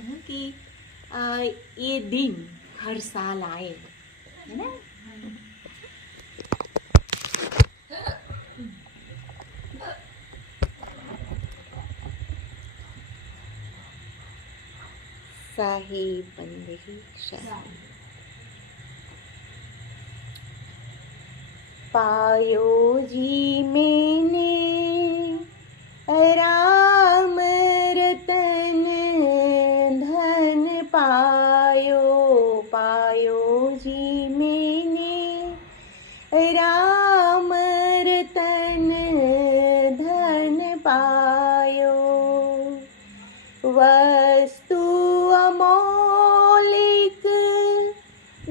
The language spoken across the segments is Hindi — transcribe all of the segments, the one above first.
हूँ कि ये दिन हर साल आए, है ना। साहिब बंदगी शाही पायो जी मैंने राम रतन धन पायो, पायो जी मैंने राम रतन धन पायो। वस्तु अमौलिक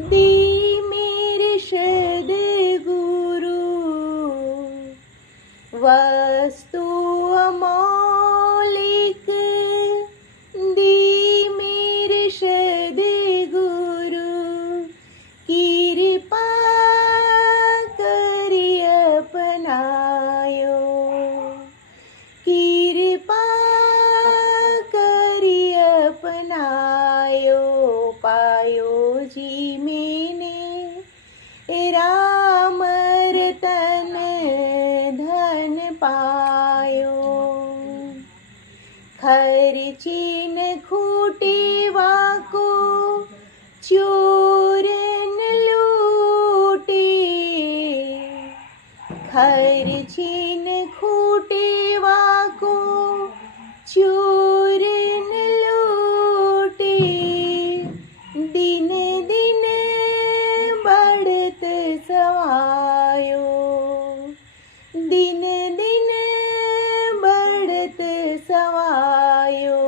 दी मेरे सद्गुरु, वस्तु अमौलिक दी मेरे सद्गुरु, कृपा करि अपनायो, कृपा करि अपनायो। पायो जी मैंने राम रतन धन पायो। खर्ची न खूटी वाको चोर न लूटी, खर्ची न खूटी वाको चोर न लूटी, दिन दिन बढ़त सवायो, दिन दिन बढ़त सवायो।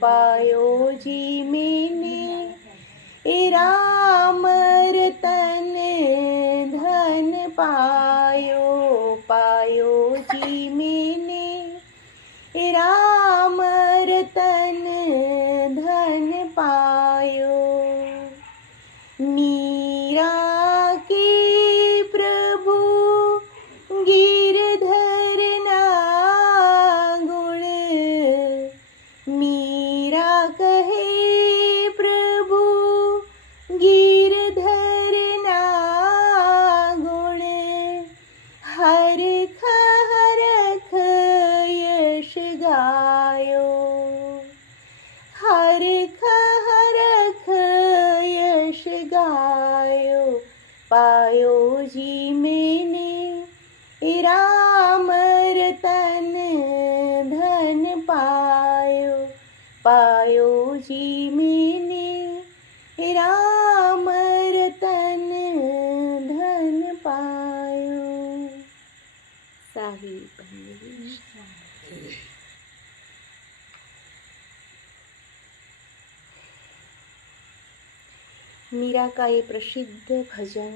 पायो जी मैंने राम रतन धन पायो, पायो जी मैंने राम रतन धन पायो। मीरा के प्रभु गिरधर ना गुण, मीरा कहे प्रभु गिरधर ना गुण, हरख हरख यश गायो, हरख हरख यश गायो। पायो जी मैंने राम रतन धन पायो, पायो जी मैंने राम रतन धन पायो। साहिब बंदगी शाही। मीरा का ये प्रसिद्ध भजन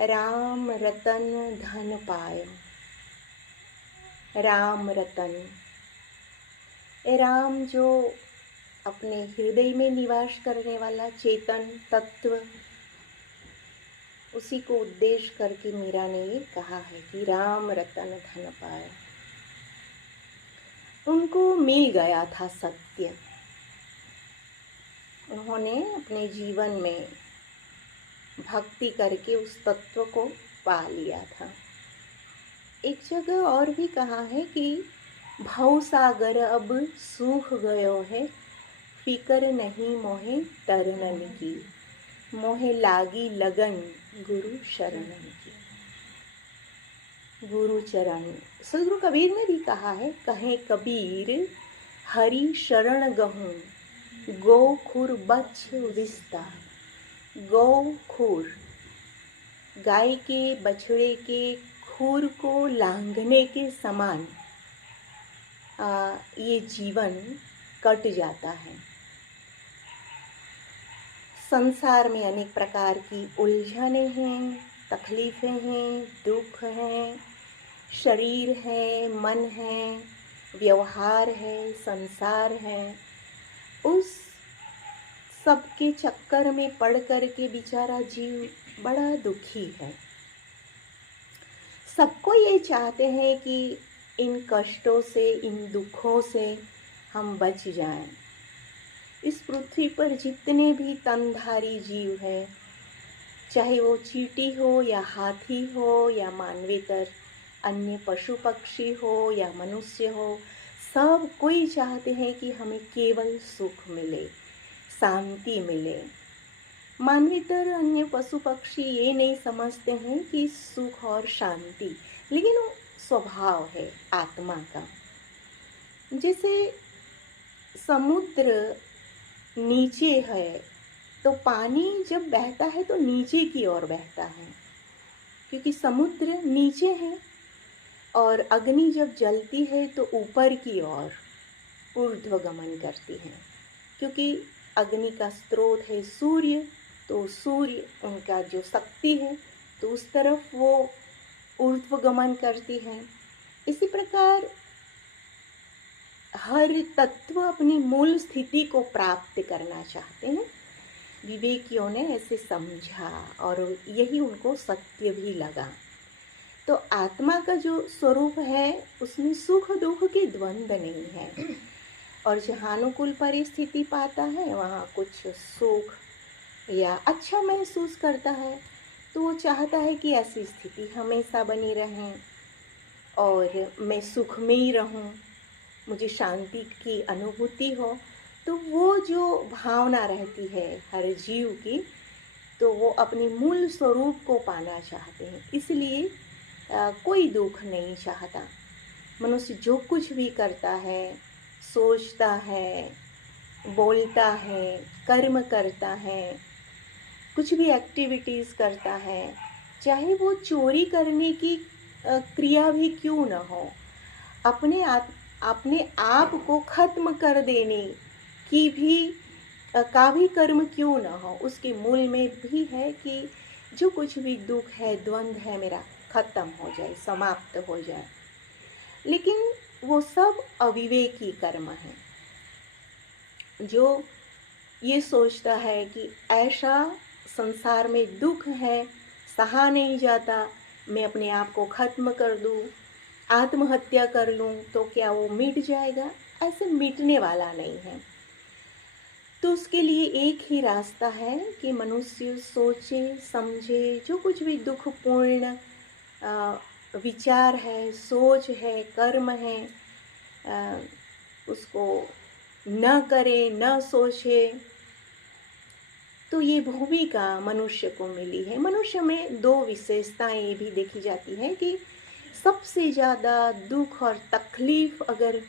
राम रतन धन पायो, राम रतन, ए राम जो अपने हृदय में निवास करने वाला चेतन तत्व, उसी को उद्देश्य करके मीरा ने ये कहा है कि राम रतन धन पायो। उनको मिल गया था सत्य, उन्होंने अपने जीवन में भक्ति करके उस तत्व को पा लिया था। एक जगह और भी कहा है कि भव सागर अब सूख गयो है, फिकर नहीं मोहे तरनन की, मोहे लागी लगन गुरु शरणन की। गुरु चरण, सदगुरु कबीर ने भी कहा है, कहे कबीर हरि शरण गहूँ, गो खुर बच्छ विस्तार। गौ खुर, गाय के बछड़े के खुर को लांघने के समान ये जीवन कट जाता है। संसार में अनेक प्रकार की उलझनें हैं, तकलीफें हैं, दुख हैं, शरीर है, मन है, व्यवहार है, संसार है। उस सबके चक्कर में पड़ कर के बेचारा जीव बड़ा दुखी है। सबको ये चाहते हैं कि इन कष्टों से, इन दुखों से हम बच जाएं, इस पृथ्वी पर जितने भी तनधारी जीव हैं, चाहे वो चींटी हो या हाथी हो या मानवेतर अन्य पशु पक्षी हो या मनुष्य हो, सब कोई चाहते हैं कि हमें केवल सुख मिले, शांति मिले। मानवेतर अन्य पशु पक्षी ये नहीं समझते हैं कि सुख और शांति, लेकिन वो स्वभाव है आत्मा का। जैसे समुद्र नीचे है तो पानी जब बहता है तो नीचे की ओर बहता है, क्योंकि समुद्र नीचे है। और अग्नि जब जलती है तो ऊपर की ओर ऊर्ध्वगमन करती है, क्योंकि अग्नि का स्रोत है सूर्य, तो सूर्य उनका जो शक्ति है तो उस तरफ वो ऊर्ध्वगमन करती है। इसी प्रकार हर तत्व अपनी मूल स्थिति को प्राप्त करना चाहते हैं। विवेकियों ने ऐसे समझा और यही उनको सत्य भी लगा। तो आत्मा का जो स्वरूप है उसमें सुख दुख के द्वंद्व नहीं है, और जहाँ अनुकूल परिस्थिति पाता है वहाँ कुछ सुख या अच्छा महसूस करता है तो वो चाहता है कि ऐसी स्थिति हमेशा बनी रहे और मैं सुख में ही रहूं, मुझे शांति की अनुभूति हो। तो वो जो भावना रहती है हर जीव की, तो वो अपनी मूल स्वरूप को पाना चाहते हैं, इसलिए कोई दुख नहीं चाहता। मनुष्य जो कुछ भी करता है, सोचता है, बोलता है, कर्म करता है, कुछ भी एक्टिविटीज़ करता है, चाहे वो चोरी करने की क्रिया भी क्यों न हो, अपने आप को खत्म कर देने की भी का भी कर्म क्यों न हो, उसके मूल में भी है कि जो कुछ भी दुख है, द्वंद्व है, मेरा खत्म हो जाए, समाप्त हो जाए। लेकिन वो सब अविवेकी कर्म है। जो ये सोचता है कि ऐसा संसार में दुख है, सहा नहीं जाता, मैं अपने आप को खत्म कर दूं, आत्महत्या कर लूं तो क्या वो मिट जाएगा? ऐसे मिटने वाला नहीं है। तो उसके लिए एक ही रास्ता है कि मनुष्य सोचे समझे, जो कुछ भी दुखपूर्ण विचार है, सोच है, कर्म है, उसको न करे, न सोचे। तो ये भूमिका मनुष्य को मिली है। मनुष्य में दो विशेषताएं ये भी देखी जाती हैं कि सबसे ज़्यादा दुख और तकलीफ अगर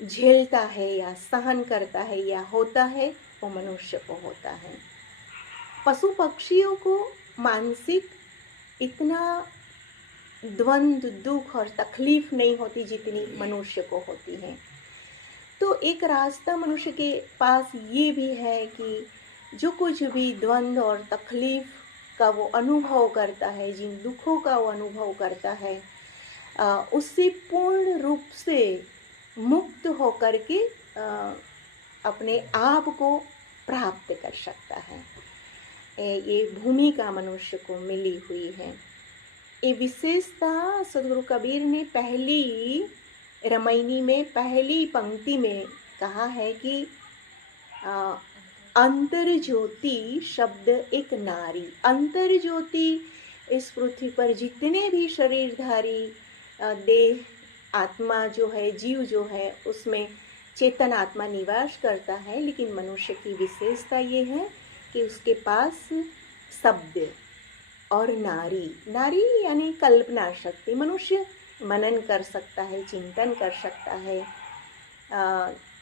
झेलता है या सहन करता है या होता है, वो मनुष्य को होता है। पशु पक्षियों को मानसिक इतना द्वंद्व, दुख और तकलीफ नहीं होती जितनी मनुष्य को होती है। तो एक रास्ता मनुष्य के पास ये भी है कि जो कुछ भी द्वंद्व और तकलीफ का वो अनुभव करता है, जिन दुखों का वो अनुभव करता है, उससे पूर्ण रूप से मुक्त होकर के अपने आप को प्राप्त कर सकता है। ये भूमिका मनुष्य को मिली हुई है। ये विशेषता सदगुरु कबीर ने पहली रामायणी में पहली पंक्ति में कहा है कि अंतर ज्योति शब्द एक नारी। अंतर ज्योति इस पृथ्वी पर जितने भी शरीरधारी देह आत्मा जो है, जीव जो है, उसमें चेतन आत्मा निवास करता है, लेकिन मनुष्य की विशेषता ये है कि उसके पास शब्द और नारी, नारी यानी कल्पना शक्ति। मनुष्य मनन कर सकता है, चिंतन कर सकता है,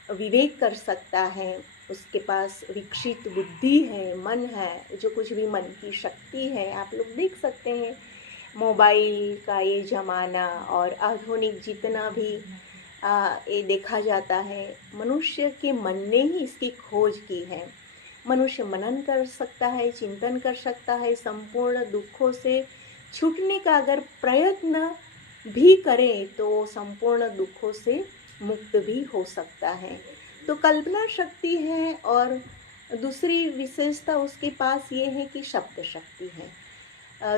विवेक कर सकता है, उसके पास विकसित बुद्धि है, मन है, जो कुछ भी मन की शक्ति है। आप लोग देख सकते हैं मोबाइल का ये ज़माना और आधुनिक जितना भी ये देखा जाता है, मनुष्य के मन ने ही इसकी खोज की है। मनुष्य मनन कर सकता है, चिंतन कर सकता है, संपूर्ण दुखों से छूटने का अगर प्रयत्न भी करे तो संपूर्ण दुखों से मुक्त भी हो सकता है। तो कल्पना शक्ति है, और दूसरी विशेषता उसके पास ये है कि शब्द शक्ति है।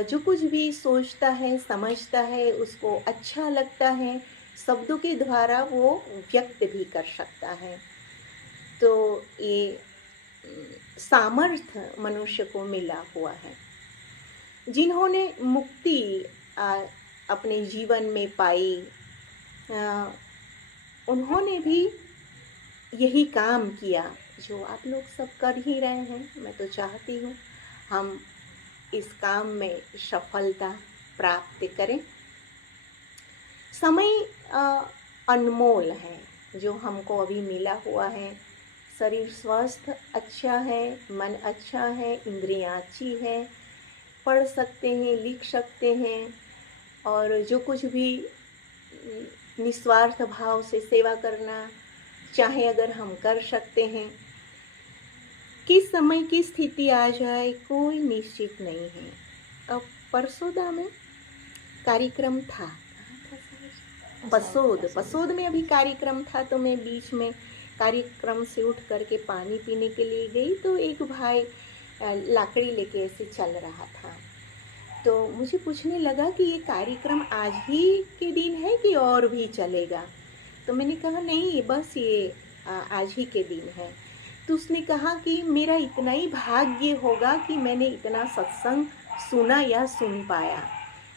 जो कुछ भी सोचता है, समझता है, उसको अच्छा लगता है, शब्दों के द्वारा वो व्यक्त भी कर सकता है। तो ये सामर्थ्य मनुष्य को मिला हुआ है। जिन्होंने मुक्ति अपने जीवन में पाई, अ, उन्होंने भी यही काम किया जो आप लोग सब कर ही रहे हैं। मैं तो चाहती हूँ हम इस काम में सफलता प्राप्त करें। समय अनमोल है जो हमको अभी मिला हुआ है। शरीर स्वस्थ अच्छा है, मन अच्छा है, इंद्रियाँ अच्छी है, पढ़ सकते हैं, लिख सकते हैं, और जो कुछ भी निस्वार्थ भाव से सेवा करना चाहे अगर हम कर सकते हैं। किस समय की स्थिति आ जाए कोई निश्चित नहीं है। अब परसोदा में कार्यक्रम था, पसोद में अभी कार्यक्रम था, तो मैं बीच में कार्यक्रम से उठ करके पानी पीने के लिए गई, तो एक भाई लाकड़ी लेके ऐसे चल रहा था। तो मुझे पूछने लगा कि ये कार्यक्रम आज ही के दिन है कि और भी चलेगा। तो मैंने कहा नहीं, बस ये आज ही के दिन है। तो उसने कहा कि मेरा इतना ही भाग्य होगा कि मैंने इतना सत्संग सुना या सुन पाया।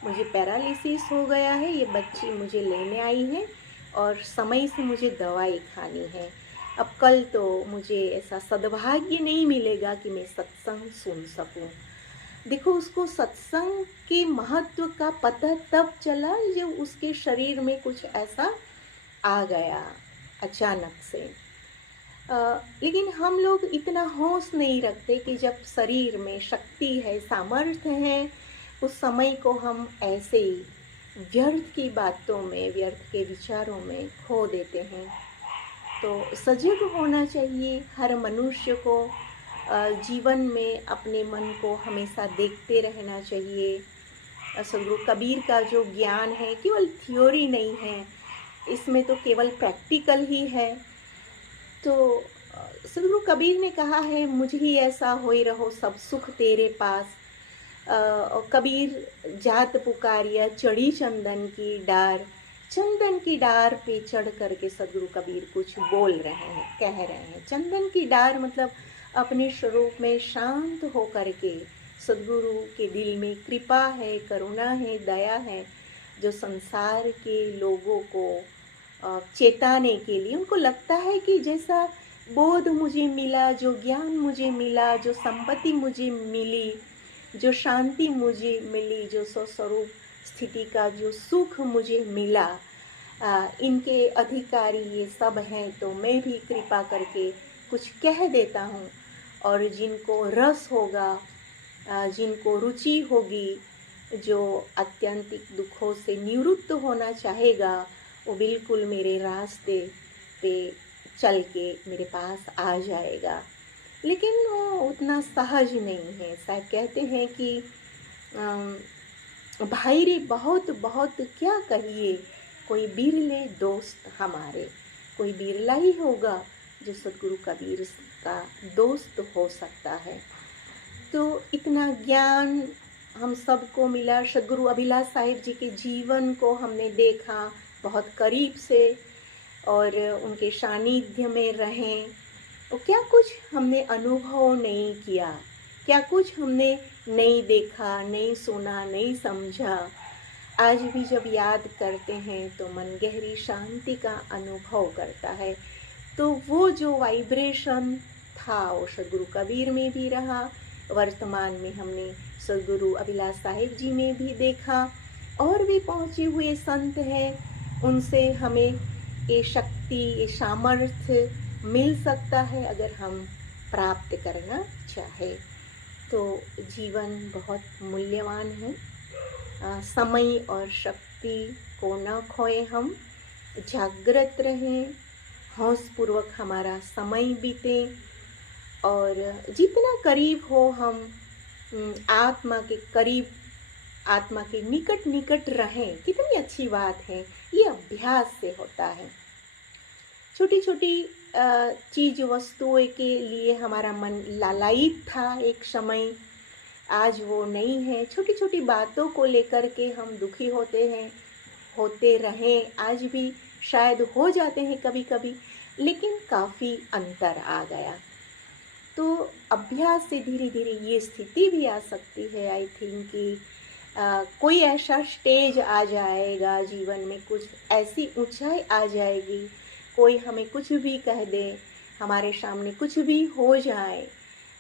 मुझे पैरालिसिस हो गया है, ये बच्ची मुझे लेने आई है और समय से मुझे दवाई खानी है। अब कल तो मुझे ऐसा सद्भाग्य नहीं मिलेगा कि मैं सत्संग सुन सकूं। देखो, उसको सत्संग के महत्व का पता तब चला जब उसके शरीर में कुछ ऐसा आ गया अचानक से। लेकिन हम लोग इतना होश नहीं रखते कि जब शरीर में शक्ति है, सामर्थ्य है, उस समय को हम ऐसे ही व्यर्थ की बातों में, व्यर्थ के विचारों में खो देते हैं। तो सजग होना चाहिए हर मनुष्य को। जीवन में अपने मन को हमेशा देखते रहना चाहिए। सदगुरु कबीर का जो ज्ञान है केवल थ्योरी नहीं है, इसमें तो केवल प्रैक्टिकल ही है। तो सदगुरु कबीर ने कहा है, मुझ ही ऐसा होई रहो सब सुख तेरे पास। और कबीर जात पुकारिया चढ़ी चंदन की डार। चंदन की डार पे चढ़ करके सदगुरु कबीर कुछ बोल रहे हैं, कह रहे हैं। चंदन की डार मतलब अपने स्वरूप में शांत हो करके सदगुरु के दिल में कृपा है, करुणा है, दया है, जो संसार के लोगों को चेताने के लिए, उनको लगता है कि जैसा बोध मुझे मिला, जो ज्ञान मुझे मिला, जो संपत्ति मुझे मिली, जो शांति मुझे मिली, जो स्वस्वरूप स्थिति का जो सुख मुझे मिला, इनके अधिकारी ये सब हैं। तो मैं भी कृपा करके कुछ कह देता हूँ, और जिनको रस होगा, जिनको रुचि होगी, जो आत्यंतिक दुखों से निवृत्त होना चाहेगा, वो बिल्कुल मेरे रास्ते पे चल के मेरे पास आ जाएगा। लेकिन वो उतना सहज नहीं है। शायद कहते हैं कि भाई रे बहुत बहुत क्या कहिए, कोई बिरले दोस्त हमारे। कोई बिरला ही होगा जो सदगुरु कबीर का दोस्त हो सकता है। तो इतना ज्ञान हम सबको मिला। सदगुरु अभिलाष साहिब जी के जीवन को हमने देखा बहुत करीब से, और उनके सानिध्य में रहें। तो क्या कुछ हमने अनुभव नहीं किया, क्या कुछ हमने नहीं देखा, नहीं सुना, नहीं समझा। आज भी जब याद करते हैं तो मन गहरी शांति का अनुभव करता है। तो वो जो वाइब्रेशन था वो सदगुरु कबीर में भी रहा, वर्तमान में हमने सदगुरु अभिलाष साहिब जी में भी देखा। और भी पहुँचे हुए संत हैं, उनसे हमें ये शक्ति, ये सामर्थ्य मिल सकता है अगर हम प्राप्त करना चाहे। तो जीवन बहुत मूल्यवान है। समय और शक्ति को न खोए, हम जागृत रहें, होशपूर्वक हमारा समय बीते, और जितना करीब हो हम आत्मा के करीब, आत्मा के निकट निकट रहें। कितनी अच्छी बात है, ये अभ्यास से होता है। छोटी छोटी चीज़ वस्तुओं के लिए हमारा मन लालायित था एक समय, आज वो नहीं है। छोटी छोटी बातों को लेकर के हम दुखी होते हैं, होते रहें, आज भी शायद हो जाते हैं कभी कभी। लेकिन काफ़ी अंतर आ गया। तो अभ्यास से धीरे धीरे ये स्थिति भी आ सकती है, आई थिंक, कि कोई ऐसा स्टेज आ जाएगा जीवन में, कुछ ऐसी ऊंचाई आ जाएगी, कोई हमें कुछ भी कह दे, हमारे सामने कुछ भी हो जाए,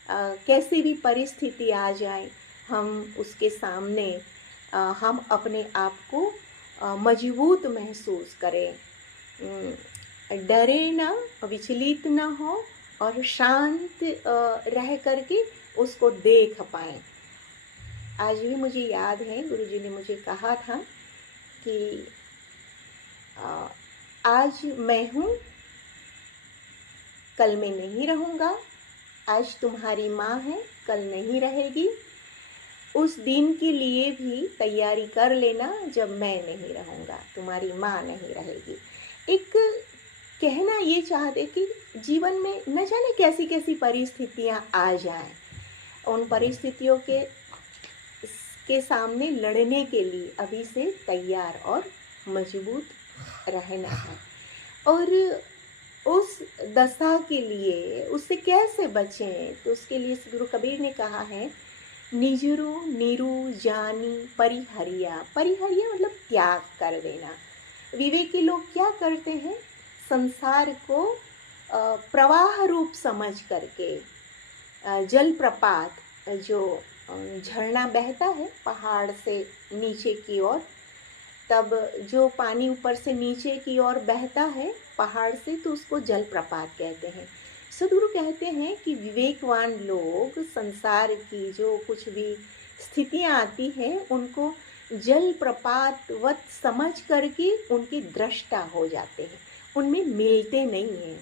कैसी भी परिस्थिति आ जाए, हम उसके सामने हम अपने आप को मजबूत महसूस करें, डरे ना, विचलित ना हो और शांत रह करके उसको देख पाएँ। आज भी मुझे याद है, गुरुजी ने मुझे कहा था कि आज मैं हूँ, कल मैं नहीं रहूँगा, आज तुम्हारी माँ है, कल नहीं रहेगी, उस दिन के लिए भी तैयारी कर लेना जब मैं नहीं रहूँगा, तुम्हारी माँ नहीं रहेगी। एक कहना ये चाहते कि जीवन में न जाने कैसी कैसी परिस्थितियाँ आ जाएं, उन परिस्थितियों के सामने लड़ने के लिए अभी से तैयार और मजबूत रहना है। और उस दशा के लिए उससे कैसे बचें, तो उसके लिए गुरु कबीर ने कहा है, निजरु नीरु जानी परिहरिया। परिहरिया मतलब त्याग कर देना। विवेकी लोग क्या करते हैं, संसार को प्रवाह रूप समझ करके, जल प्रपात जो झरना बहता है पहाड़ से नीचे की ओर, तब जो पानी ऊपर से नीचे की ओर बहता है पहाड़ से, तो उसको जल प्रपात कहते हैं। सद्गुरु कहते हैं कि विवेकवान लोग संसार की जो कुछ भी स्थितियाँ आती हैं उनको जल प्रपात वत समझ करके उनके दृष्टा हो जाते हैं, उनमें मिलते नहीं हैं।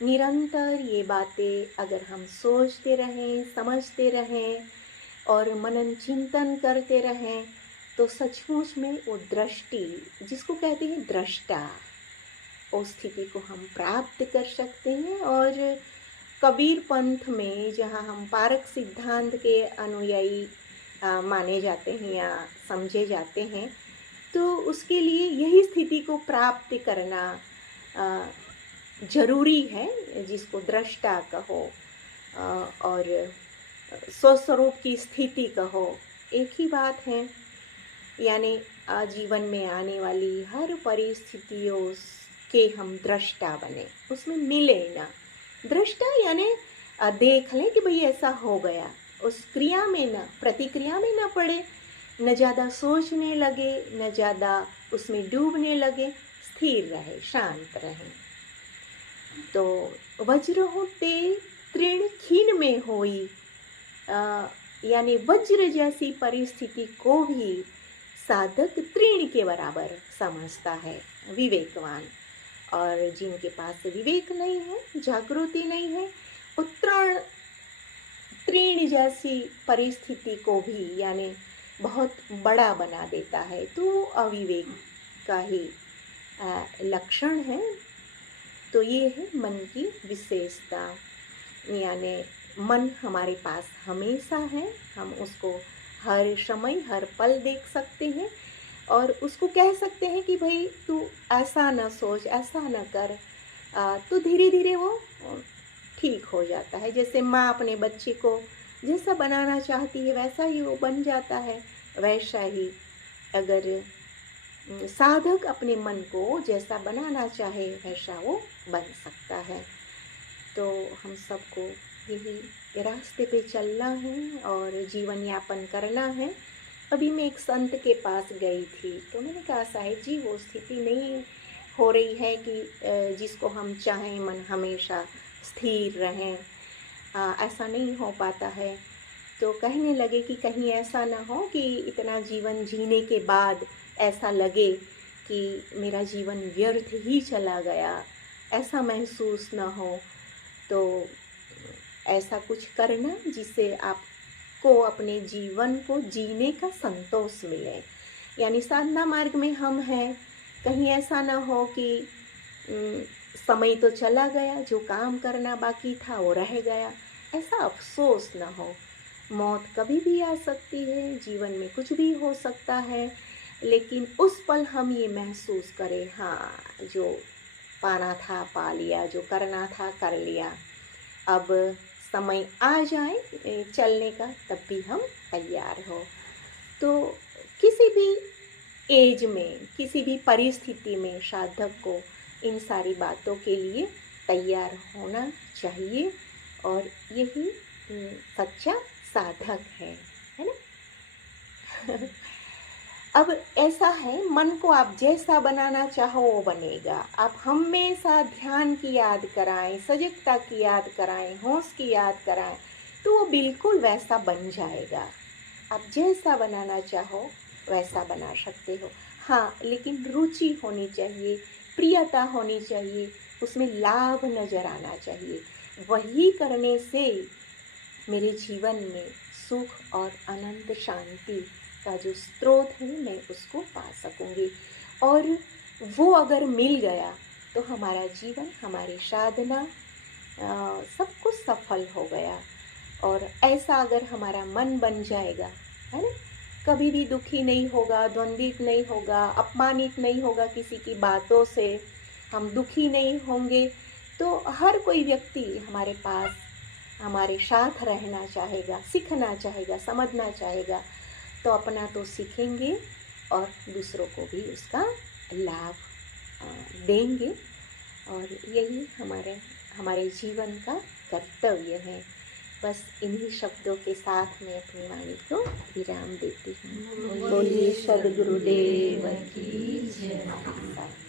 निरंतर ये बातें अगर हम सोचते रहें, समझते रहें और मनन चिंतन करते रहें, तो सचमुच में वो दृष्टि, जिसको कहते हैं दृष्टा, उस स्थिति को हम प्राप्त कर सकते हैं। और कबीर पंथ में जहाँ हम पारक सिद्धांत के अनुयायी माने जाते हैं या समझे जाते हैं, तो उसके लिए यही स्थिति को प्राप्त करना जरूरी है, जिसको दृष्टा कहो और स्वस्वरूप की स्थिति कहो, एक ही बात है। यानी जीवन में आने वाली हर परिस्थितियों के हम दृष्टा बने, उसमें मिले ना। दृष्टा यानी देख लें कि भाई ऐसा हो गया, उस क्रिया में ना, प्रतिक्रिया में ना पड़े, न ज़्यादा सोचने लगे, न ज़्यादा उसमें डूबने लगे, स्थिर रहे, शांत रहे। तो वज्र होते तृण खीन में होई, यानी वज्र जैसी परिस्थिति को भी साधक तृण के बराबर समझता है, विवेकवान। और जिनके पास विवेक नहीं है, जागृति नहीं है, उत्तरण तृण जैसी परिस्थिति को भी यानी बहुत बड़ा बना देता है, तो अविवेक का ही लक्षण है। तो ये है मन की विशेषता, यानी मन हमारे पास हमेशा है, हम उसको हर समय हर पल देख सकते हैं और उसको कह सकते हैं कि भाई तू ऐसा न सोच, ऐसा न कर, तो धीरे धीरे वो ठीक हो जाता है। जैसे माँ अपने बच्चे को जैसा बनाना चाहती है वैसा ही वो बन जाता है, वैसा ही अगर साधक अपने मन को जैसा बनाना चाहे वैसा वो बन सकता है। तो हम सबको यही रास्ते पे चलना है और जीवन यापन करना है। अभी मैं एक संत के पास गई थी, तो मैंने कहा साहिब जी वो स्थिति नहीं हो रही है कि जिसको हम चाहें मन हमेशा स्थिर रहें, ऐसा नहीं हो पाता है। तो कहने लगे कि कहीं ऐसा ना हो कि इतना जीवन जीने के बाद ऐसा लगे कि मेरा जीवन व्यर्थ ही चला गया, ऐसा महसूस ना हो। तो ऐसा कुछ करना जिससे आपको अपने जीवन को जीने का संतोष मिले। यानी साधना मार्ग में हम हैं, कहीं ऐसा ना हो कि समय तो चला गया, जो काम करना बाकी था वो रह गया, ऐसा अफसोस ना हो। मौत कभी भी आ सकती है, जीवन में कुछ भी हो सकता है, लेकिन उस पल हम ये महसूस करें, हाँ जो पाना था पा लिया, जो करना था कर लिया। अब समय आ जाए चलने का, तब भी हम तैयार हो। तो किसी भी एज में, किसी भी परिस्थिति में साधक को इन सारी बातों के लिए तैयार होना चाहिए, और यही सच्चा साधक है ना। अब ऐसा है, मन को आप जैसा बनाना चाहो वो बनेगा। आप हमेशा ध्यान की याद कराएं, सजगता की याद कराएं, होश की याद कराएं, तो वो बिल्कुल वैसा बन जाएगा। आप जैसा बनाना चाहो वैसा बना सकते हो। हाँ, लेकिन रुचि होनी चाहिए, प्रियता होनी चाहिए, उसमें लाभ नजर आना चाहिए। वही करने से मेरे जीवन में सुख और अनंत शांति का जो स्रोत है, मैं उसको पा सकूंगी। और वो अगर मिल गया तो हमारा जीवन, हमारी साधना सब कुछ सफल हो गया। और ऐसा अगर हमारा मन बन जाएगा, है ना, कभी भी दुखी नहीं होगा, द्वंद्वित नहीं होगा, अपमानित नहीं होगा, किसी की बातों से हम दुखी नहीं होंगे, तो हर कोई व्यक्ति हमारे पास, हमारे साथ रहना चाहेगा, सीखना चाहेगा, समझना चाहेगा। तो अपना तो सीखेंगे और दूसरों को भी उसका लाभ देंगे। और यही हमारे जीवन का कर्तव्य है। बस इन्हीं शब्दों के साथ मैं अपनी वाणी को विराम देती हूँ। बोलिए सद्गुरुदेव की जय।